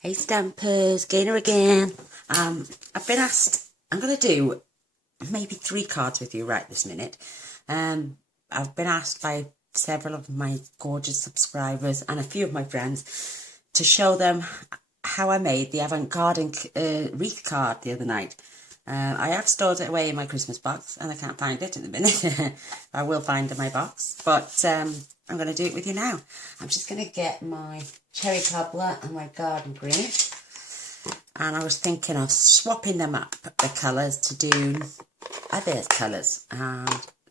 Hey Stampers, Gainer again. I've been asked, I'm going to do maybe 3 cards with you right this minute. I've been asked by several of my gorgeous subscribers and a few of my friends to show them how I made the Avant Wreath card the other night. I have stored it away in my Christmas box and I can't find it at the minute. I will find it in my box, but I'm going to do it with you now. I'm just going to get my cherry cobbler and my garden green. And I was thinking of swapping them up, the colours, to do other colours. And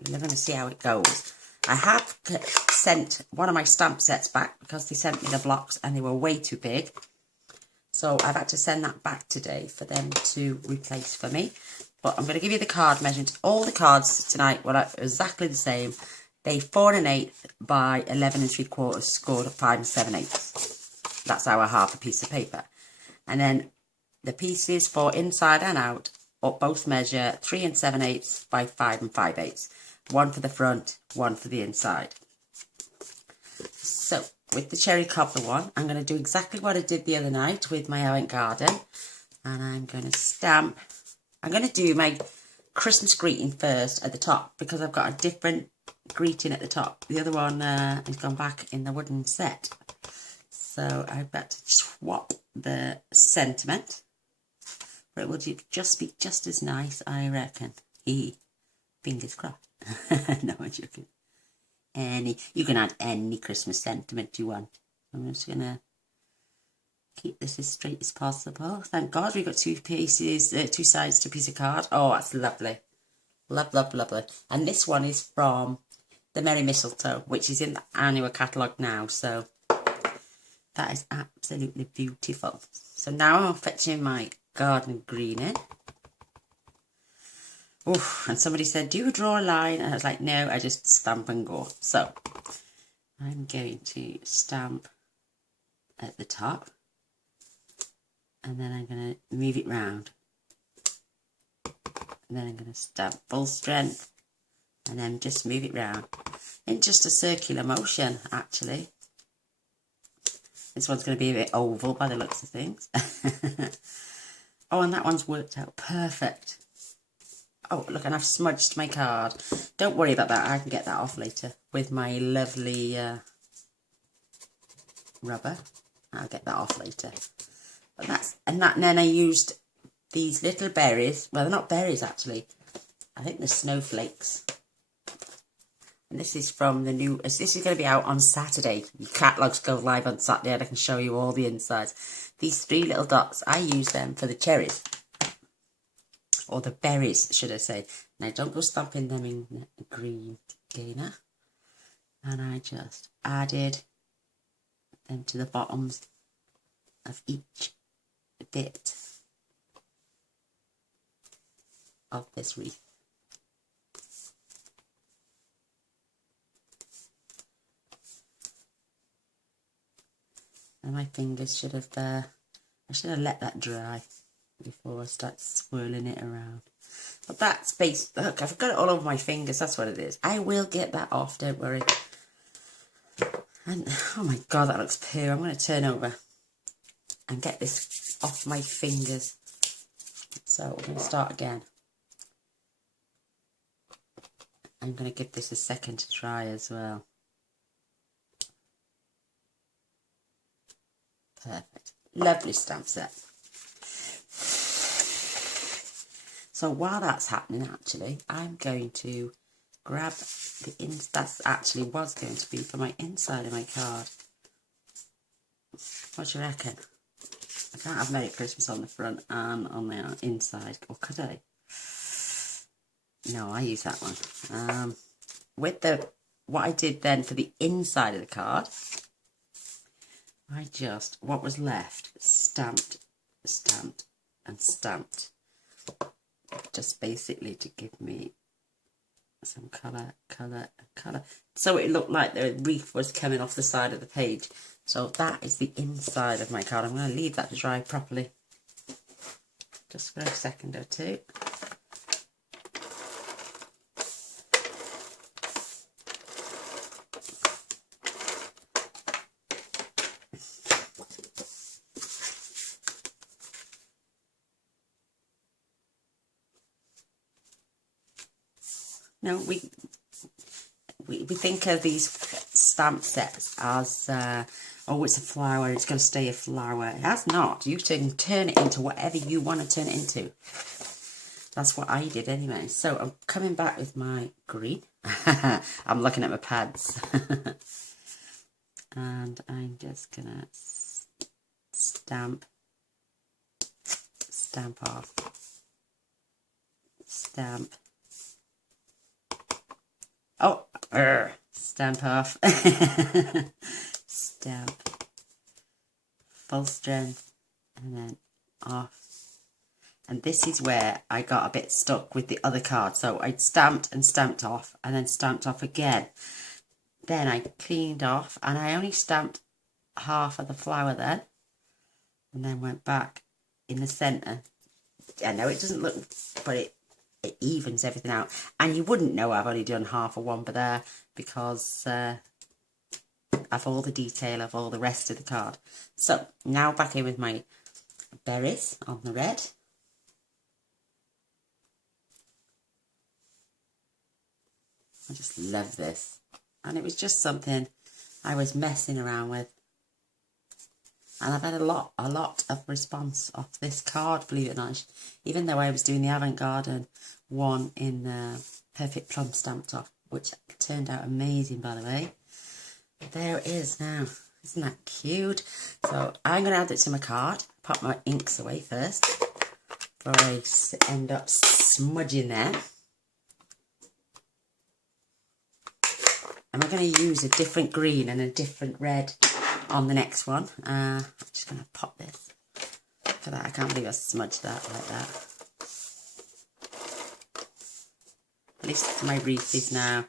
we're going to see how it goes. I have sent one of my stamp sets back because they sent me the blocks and they were way too big. So I've had to send that back today for them to replace for me. But I'm going to give you the card measurements. All the cards tonight were exactly the same. They 4 1/8 by 11 3/4 scored at 5 7/8. That's our half a piece of paper. And then the pieces for inside and out both measure 3 7/8 by 5 5/8. One for the front, one for the inside. So with the cherry cobbler one, I'm going to do exactly what I did the other night with my Avant Garden. And I'm going to stamp. I'm going to do my Christmas greeting first at the top because I've got a different greeting at the top. The other one has gone back in the wooden set. So I've got to swap the sentiment. But it will just be just as nice, I reckon. Fingers crossed. No, I'm joking. You can add any Christmas sentiment you want. I'm just going to keep this as straight as possible. Thank God we've got two sides to a piece of card. Oh, that's lovely. Lovely. And this one is from the Merry Mistletoe, which is in the annual catalogue now. So that is absolutely beautiful. So now I'm fetching my garden green in. Oof, and somebody said, do you draw a line? And I was like, no, I just stamp and go. So I'm going to stamp at the top. And then I'm going to move it round. And then I'm going to stamp full strength. And then just move it round. In just a circular motion, actually. This one's going to be a bit oval by the looks of things. Oh, and that one's worked out perfect. Oh, look, and I've smudged my card. Don't worry about that. I can get that off later with my lovely rubber. I'll get that off later. But and then I used these little berries. Well, they're not berries, actually. I think they're snowflakes. And this is from the new... This is going to be out on Saturday. The catalogues go live on Saturday and I can show you all the insides. These 3 little dots, I use them for the cherries. Or the berries, should I say. Now, don't go stamping them in green gainer. And I just added them to the bottoms of each bit of this wreath. And my fingers should have, I should have let that dry before I start swirling it around. But that's based, look, I've got it all over my fingers, that's what it is. I will get that off, don't worry. And, oh my God, that looks pure. I'm going to turn over and get this off my fingers. So we're going to start again. I'm going to give this a second to dry as well. Perfect. Lovely stamp set. So while that's happening, actually, I'm going to grab the that's actually was going to be for my inside of my card. What do you reckon? I can't have Merry Christmas on the front and on the inside, or could I? No, I use that one. With what I did then for the inside of the card, I just, what was left, stamped, and stamped. Just basically to give me some colour. So it looked like the wreath was coming off the side of the page. So that is the inside of my card. I'm going to leave that to dry properly. Just for a second or two. No, we think of these stamp sets as, oh, it's a flower, it's going to stay a flower. That's not. You can turn it into whatever you want to turn it into. That's what I did anyway. So I'm coming back with my green. I'm looking at my pads. And I'm just going to stamp off, stamp. Oh, stamp off, stamp, full strength, and then off. And this is where I got a bit stuck with the other card. So I stamped and stamped off, and then stamped off again. Then I cleaned off, and I only stamped half of the flower then, and then went back in the centre. I know it doesn't look, but it evens everything out. And you wouldn't know I've only done half of one, but there, because of all the detail of all the rest of the card. So now back in with my berries on the red. I just love this. And it was just something I was messing around with. And I've had a lot of response off this card, believe it or not. Even though I was doing the Avant Garden one in Perfect Plum stamped off, which turned out amazing, by the way. There it is now. Isn't that cute? So I'm going to add it to my card. Pop my inks away first, before I end up smudging there. And we're going to use a different green and a different red on the next one. I'm just going to pop this. Look at that. I can't believe I smudged that like that. At least my wreath is now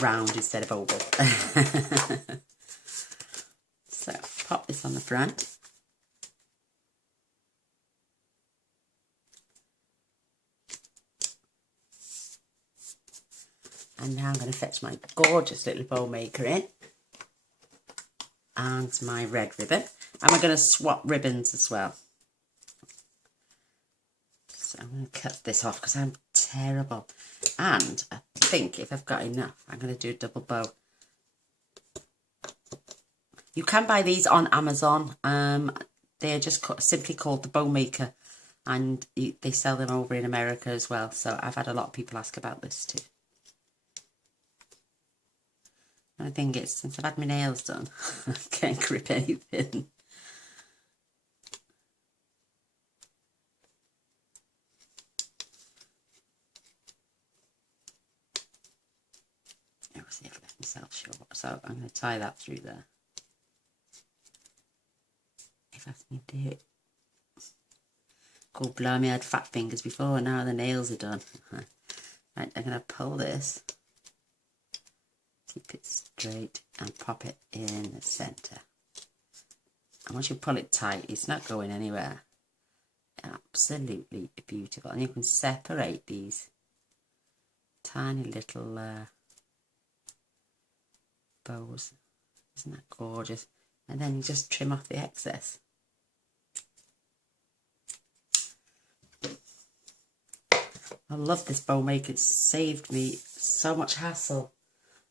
round instead of oval. So pop this on the front. And now I'm going to fetch my gorgeous little bow maker in. And my red ribbon. And we're going to swap ribbons as well. So I'm going to cut this off because I'm terrible. And I think if I've got enough, I'm going to do a double bow. You can buy these on Amazon. They're just simply called the Bow Maker. And they sell them over in America as well. So I've had a lot of people ask about this too. And I think it's, since I've had my nails done, I can't grip anything. Obviously I've left myself short, so I'm going to tie that through there. If I can do it. God blimey, I had fat fingers before, and now the nails are done. Right, I'm going to pull this. Keep it straight and pop it in the centre. And once you pull it tight, it's not going anywhere. Absolutely beautiful. And you can separate these tiny little bows. Isn't that gorgeous? And then you just trim off the excess. I love this bow maker. It's saved me so much hassle.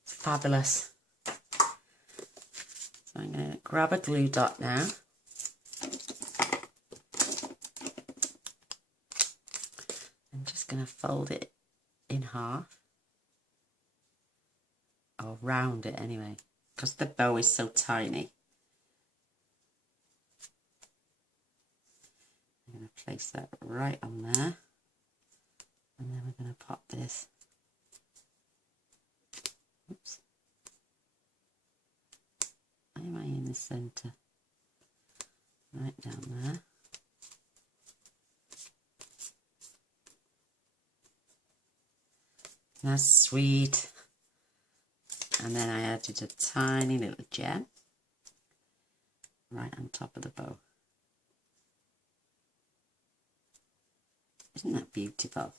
It's fabulous. So I'm going to grab a glue dot now. I'm just going to fold it in half. Or round it anyway, because the bow is so tiny. I'm going to place that right on there. And then we're going to pop this. Oops. Why am I in the centre? Right down there. That's sweet. And then I added a tiny little gem right on top of the bow. Isn't that beautiful?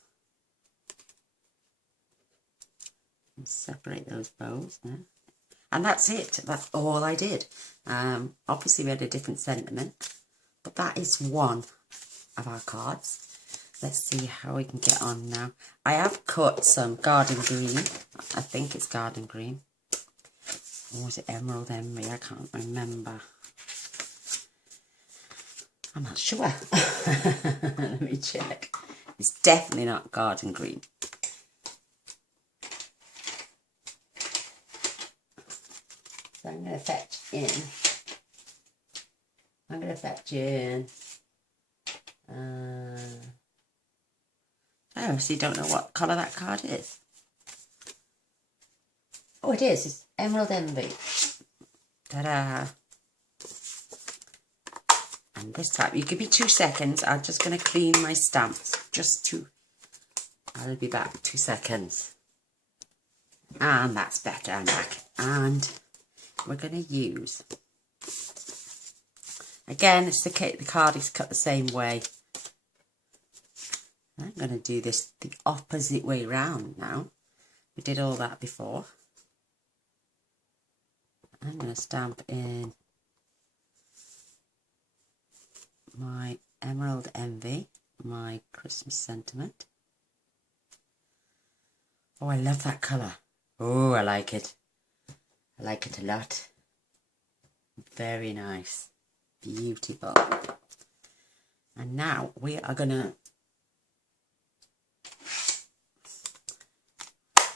And separate those bows there. And that's it. That's all I did. Obviously we had a different sentiment, but that is one of our cards. Let's see how we can get on now. I have cut some garden green. I think it's garden green. Or was it emerald envy? I can't remember. I'm not sure. Let me check. It's definitely not garden green. So I'm going to fetch in. I'm going to fetch in. I obviously don't know what colour that card is. Oh, it is. It's Emerald Envy. Ta-da. And this time, you give me 2 seconds. I'm just going to clean my stamps. I'll be back. 2 seconds. And that's better. I'm back. And we're going to use... Again, it's the card is cut the same way. I'm going to do this the opposite way round now. We did all that before. I'm going to stamp in my Emerald Envy, my Christmas Sentiment. Oh, I love that colour. Oh, I like it. I like it a lot. Very nice. Beautiful. And now we are going to...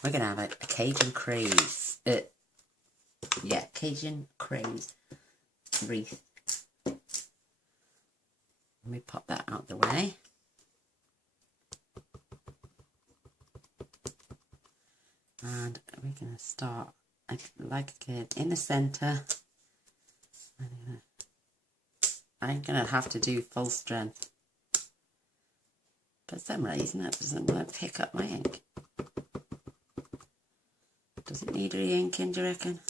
We're going to have a Cajun Craze. Yeah, Cajun Craze wreath. Let me pop that out the way. And we're going to start, like again, in the centre. I'm going to have to do full strength. For some reason, it doesn't want to pick up my ink. Does it need re-inking, do you reckon?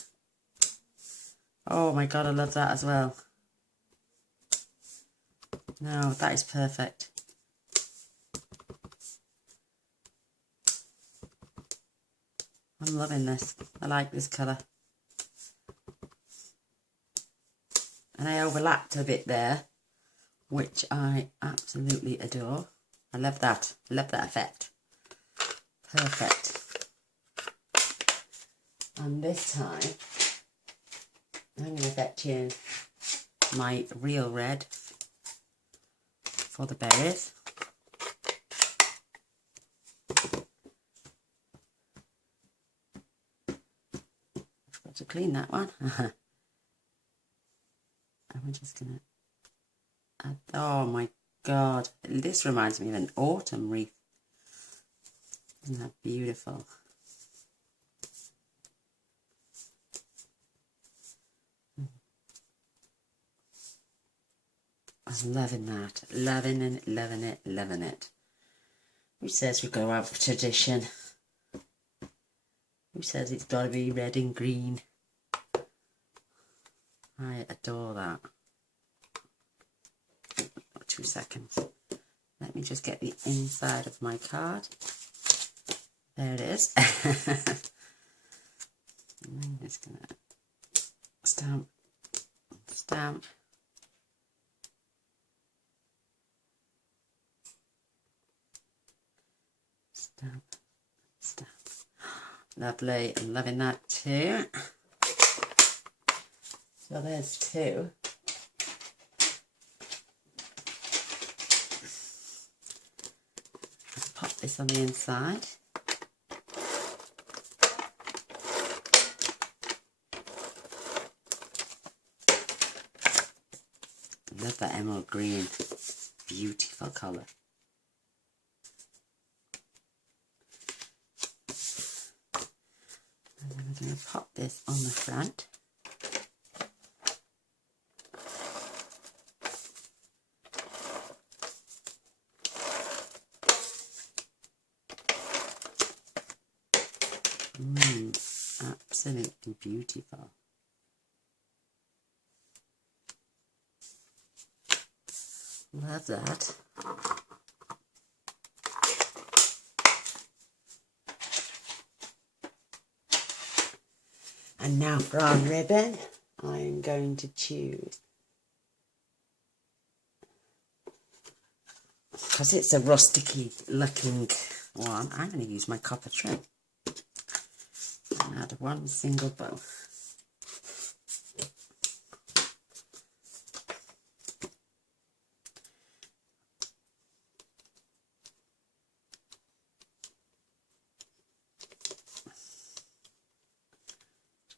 Oh my god, I love that as well. No, that is perfect. I'm loving this. I like this colour. And I overlapped a bit there, which I absolutely adore. I love that. I love that effect. Perfect. And this time, I'm going to fetch in my real red for the berries. I've got to clean that one. And we're just going to add, oh my god, this reminds me of an autumn wreath. Isn't that beautiful? I'm loving that. Loving it, loving it, loving it. Who says we've got to have a tradition? Who says it's got to be red and green? I adore that. 2 seconds. Let me just get the inside of my card. There it is. I'm just going to stamp, stamp. Stamp, stamp. Lovely, I'm loving that too. So there's 2. Let's pop this on the inside. Love that emerald green. Beautiful colour. And then we're going to pop this on the front. Absolutely beautiful. Love that. And now for our ribbon, I'm going to choose because it's a rusticy looking one, I'm going to use my copper trim and add one single bow.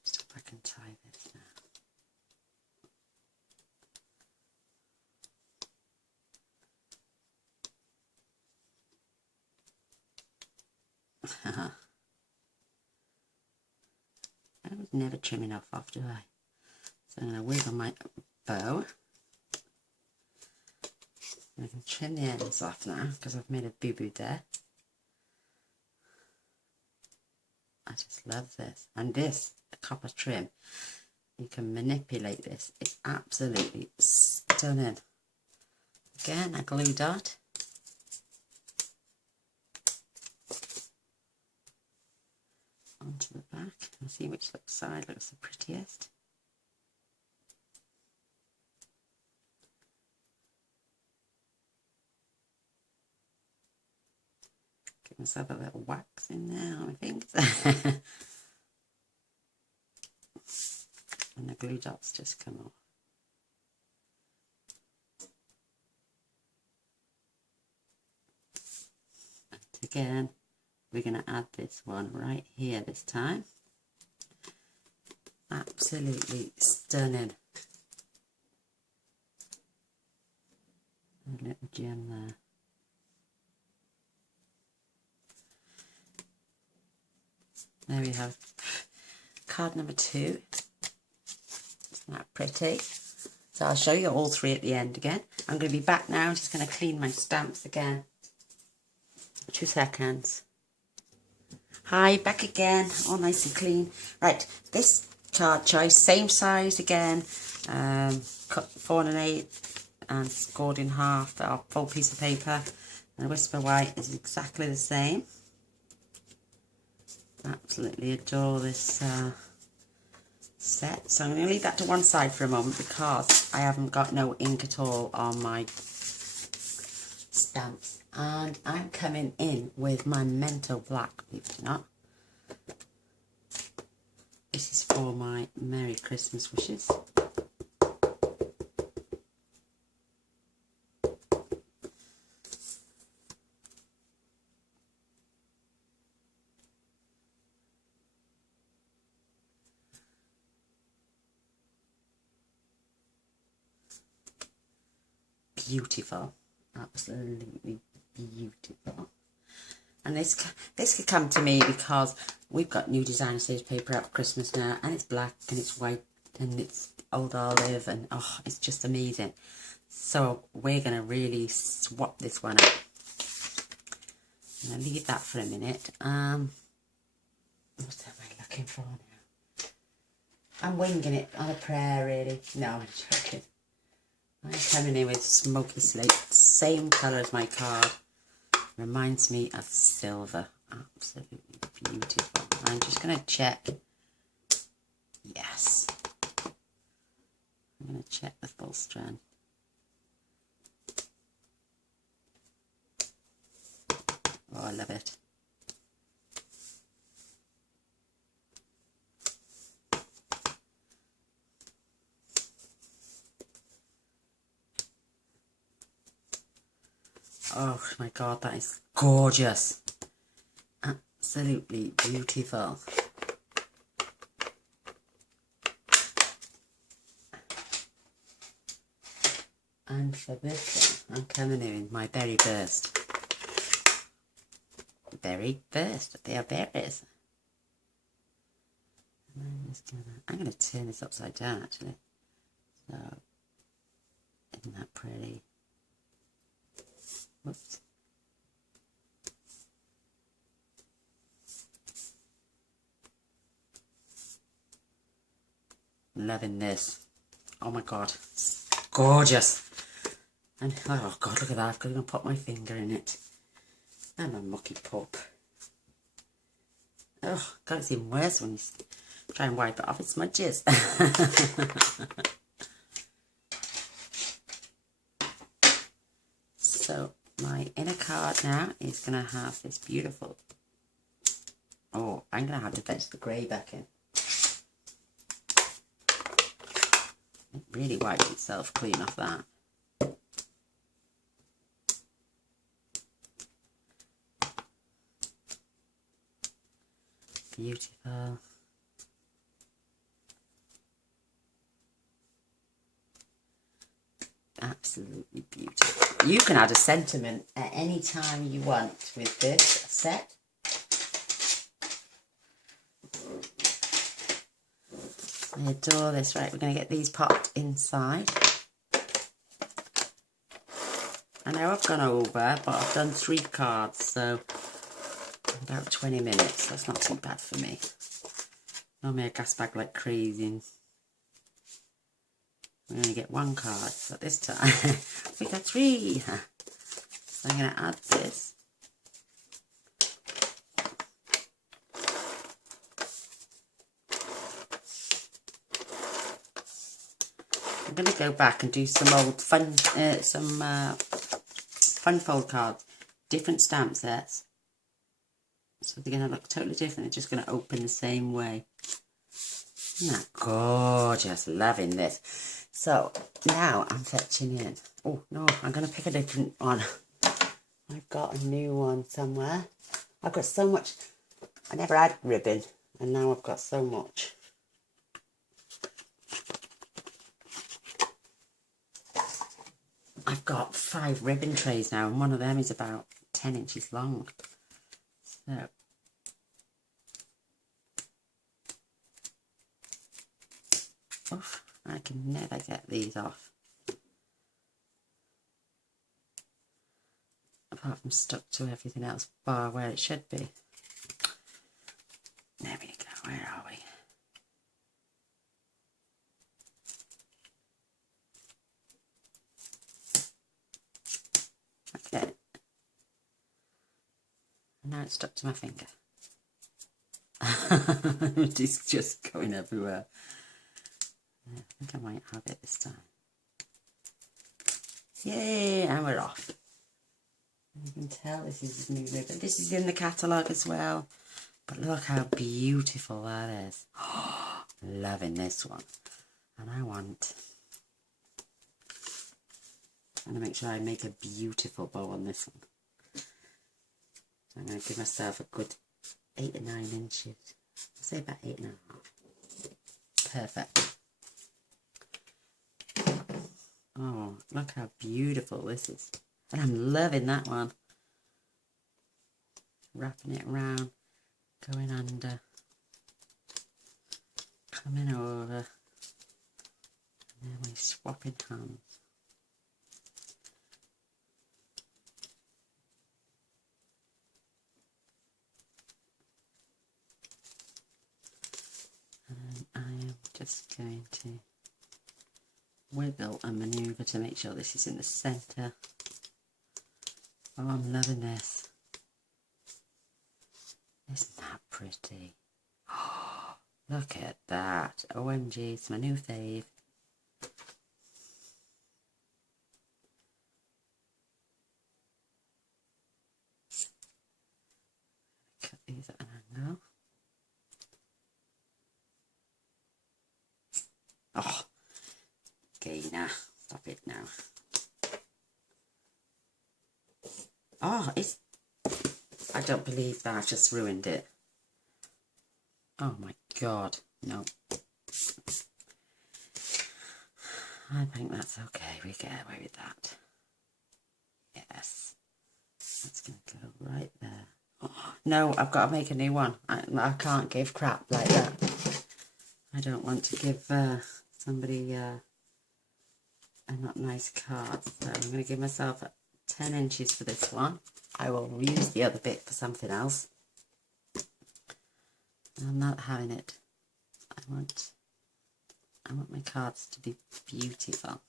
Just if I can tie this now. I would never trim enough off, do I? So I'm going to wiggle my bow. I can trim the ends off now because I've made a boo-boo there. I just love this. And this copper trim, you can manipulate this. It's absolutely stunning. Again, a glue dot. Onto the back and see which side looks the prettiest. Give myself a little wax in there on my fingers. And the glue dots just come off. And again, we're going to add this one right here this time. Absolutely stunning. A little gem there. There we have card number 2. Isn't that pretty? So I'll show you all 3 at the end again. I'm going to be back now. I'm just going to clean my stamps again. 2 seconds. Hi, back again, all nice and clean. Right, this card choice, same size again, cut 4 1/8 and scored in half, a full piece of paper. And Whisper White is exactly the same. Absolutely adore this set. So I'm going to leave that to one side for a moment because I haven't got no ink at all on my stamps. And I'm coming in with my Mento Black, believe it or not. This is for my Merry Christmas wishes. Beautiful, absolutely beautiful. And this could come to me because we've got new designer series paper out for Christmas now, and it's black and it's white and it's old olive, and oh, it's just amazing. So we're gonna really swap this one up. I'm gonna leave that for a minute. What am I looking for now? I'm winging it on a prayer, really. No, I'm joking. I'm coming in with Smoky Slate, same colour as my card. Reminds me of silver. Absolutely beautiful. I'm just going to check. Yes. I'm going to check the full strand. Oh, I love it. Oh my God, that is gorgeous. Absolutely beautiful. And for this one, I'm coming in with my Berry Burst. Berry Burst, they are berries. I'm going to turn this upside down actually. So, isn't that pretty? Whoops. Loving this. Oh my God, it's gorgeous. And oh God, look at that. I've got to put my finger in it. I'm a mucky pup. Oh God, it's even worse when you try and wipe it off. It smudges. So my inner card now is going to have this beautiful, oh, I'm going to have to fetch the grey back in. It really wiped itself clean off that. Beautiful. Absolutely beautiful. You can add a sentiment at any time you want with this set. I adore this. Right, we're going to get these popped inside. I know I've gone over, but I've done 3 cards, so about 20 minutes. That's not too bad for me. Normally I gas bag like crazy. We only get 1 card, but this time we got 3. So I'm going to add this. I'm going to go back and do some old fun fold cards, different stamp sets. So they're going to look totally different. They're just going to open the same way. Isn't that gorgeous? Loving this. So now I'm fetching in. Oh no, I'm going to pick a different one. I've got a new one somewhere. I've got so much. I never had ribbon, and now I've got so much. I've got 5 ribbon trays now, and one of them is about 10 inches long. So oof, I can never get these off. Apart from stuck to everything else, bar where it should be. There we go, where are we? Okay. And now it's stuck to my finger. It is just going everywhere. I think I might have it this time. Yay, and we're off. You can tell this is new ribbon. This is in the catalogue as well. But look how beautiful that is. Oh, loving this one. And I'm going to make sure I make a beautiful bow on this one. So I'm going to give myself a good 8 or 9 inches. I'll say about 8.5. Perfect. Oh, look how beautiful this is. And I'm loving that one. Wrapping it around, going under, coming over, and then we're swapping hands. And I am just going to wiggle and manoeuvre to make sure this is in the centre. Oh, I'm loving this. Isn't that pretty? Oh, look at that. OMG, it's my new fave. Cut these at an angle. Oh, okay, now stop it now. Oh, it's... I don't believe that. I've just ruined it. Oh my god. No. I think that's okay. We get away with that. Yes. That's going to go right there. Oh, no, I've got to make a new one. I can't give crap like that. I don't want to give somebody a not nice card. So I'm going to give myself 10 inches for this one. I will reuse the other bit for something else. I'm not having it. I want my cards to be beautiful,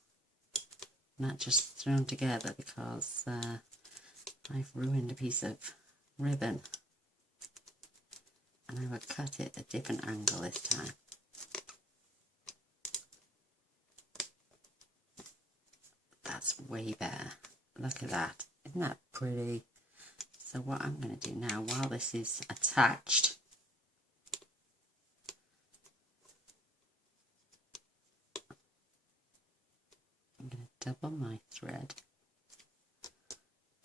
not just thrown together because I've ruined a piece of ribbon. And I will cut it at a different angle this time. That's way better. Look at that. Isn't that pretty? So what I'm going to do now, while this is attached, I'm going to double my thread,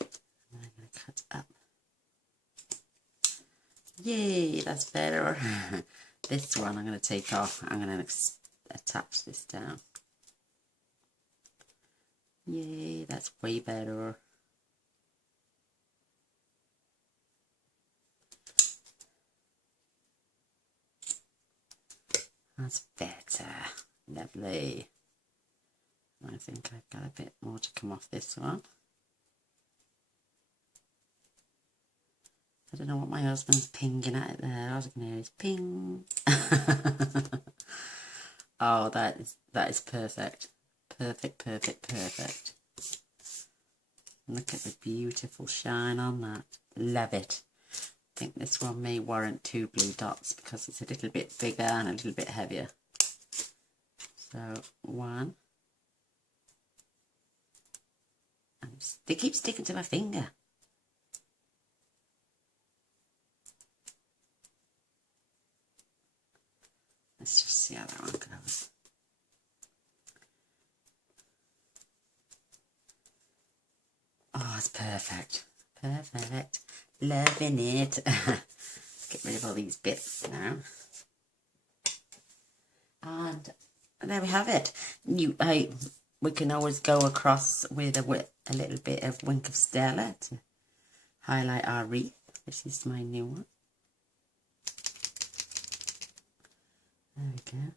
and I'm going to cut up. Yay, that's better. This one I'm going to take off. I'm going to attach this down. Yay, that's way better. That's better. Lovely. I think I've got a bit more to come off this one. I don't know what my husband's pinging at it there. All I can hear is ping. Oh, that is perfect. Perfect, perfect, perfect. Look at the beautiful shine on that. Love it. I think this one may warrant 2 blue dots because it's a little bit bigger and a little bit heavier. So 1. And they keep sticking to my finger. Let's just see how that one goes. Oh, it's perfect. Perfect. Loving it. Get rid of all these bits now. And there we have it. We can always go across with a little bit of Wink of Stella to highlight our wreath. This is my new one. There we go.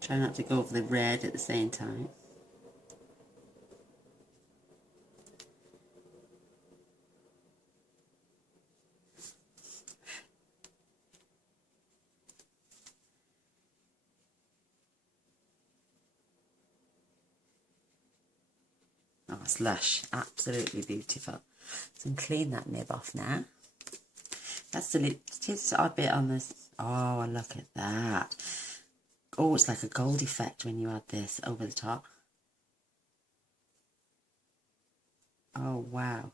Try not to go over the red at the same time. Oh, it's lush. Absolutely beautiful. So I'm clean that nib off now. That's the just a bit on this. Oh, look at that. Oh, it's like a gold effect when you add this over the top. Oh, wow.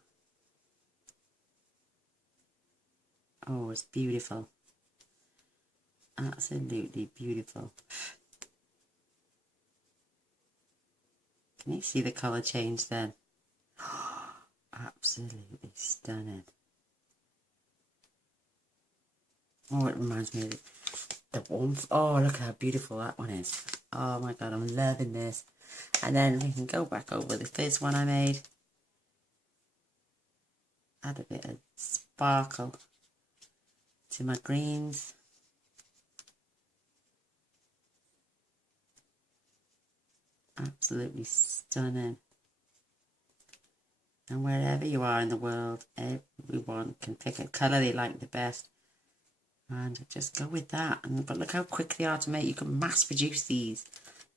Oh, it's beautiful. Absolutely beautiful. Can you see the colour change then? Absolutely stunning. Oh, it reminds me of the warmth. Oh, look how beautiful that one is. Oh my god, I'm loving this. And then we can go back over the first one I made. Add a bit of sparkle to my greens. Absolutely stunning. And wherever you are in the world, everyone can pick a colour they like the best and just go with that. But look how quick they are to make. You can mass produce these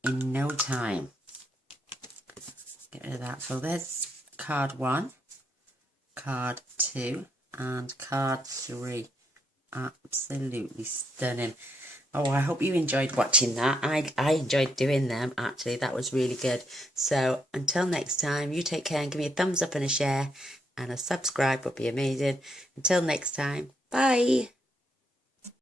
in no time. Get rid of that. So there's card 1, card 2 and card 3. Absolutely stunning. Oh, I hope you enjoyed watching that. I enjoyed doing them, actually. That was really good. So, until next time, you take care and give me a thumbs up and a share. And a subscribe would be amazing. Until next time, bye.